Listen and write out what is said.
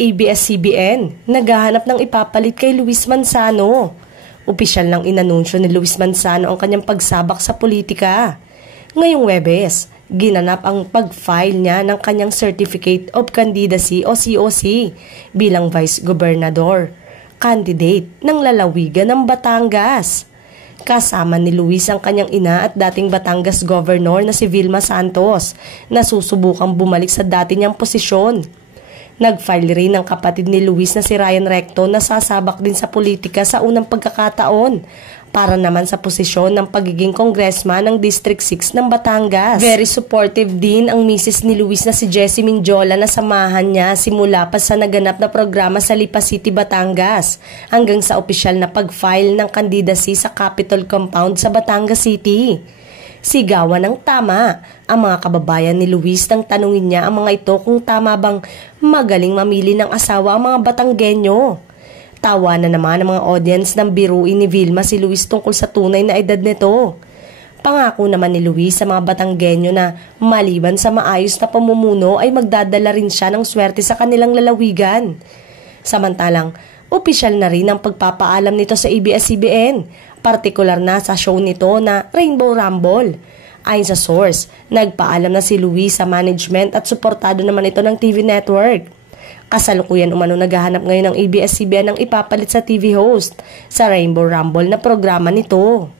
ABS-CBN, naghahanap ng ipapalit kay Luis Manzano. Opisyal nang inanunsyo ni Luis Manzano ang kanyang pagsabak sa politika. Ngayong Webes, ginanap ang pag-file niya ng kanyang Certificate of Candidacy o COC bilang Vice Gobernador, candidate ng lalawigan ng Batangas. Kasama ni Luis ang kanyang ina at dating Batangas Governor na si Vilma Santos na susubukang bumalik sa dati niyang posisyon. Nag-file rin ang kapatid ni Luis na si Ryan Recto na sasabak din sa politika sa unang pagkakataon para naman sa posisyon ng pagiging congressman ng District 6 ng Batangas. Very supportive din ang misis ni Luis na si Jessie Minjola na samahan niya simula pa sa naganap na programa sa Lipa City, Batangas hanggang sa opisyal na pag-file ng candidacy sa Capitol Compound sa Batangas City. Sigawan ng tama ang mga kababayan ni Luis nang tanungin niya ang mga ito kung tama bang magaling mamili ng asawa ang mga Batanggenyo. Tawa na naman ang mga audience ng biruin ni Vilma si Luis tungkol sa tunay na edad nito. Pangako naman ni Luis sa mga Batanggenyo na maliban sa maayos na pamumuno ay magdadala rin siya ng swerte sa kanilang lalawigan. Samantalang, opisyal na rin ang pagpapaalam nito sa ABS-CBN, partikular na sa show nito na Rainbow Rumble. Ayon sa source, nagpaalam na si Luis sa management at suportado naman ito ng TV network. Kasalukuyan umano naghahanap ngayon ng ABS-CBN ng ipapalit sa TV host sa Rainbow Rumble na programa nito.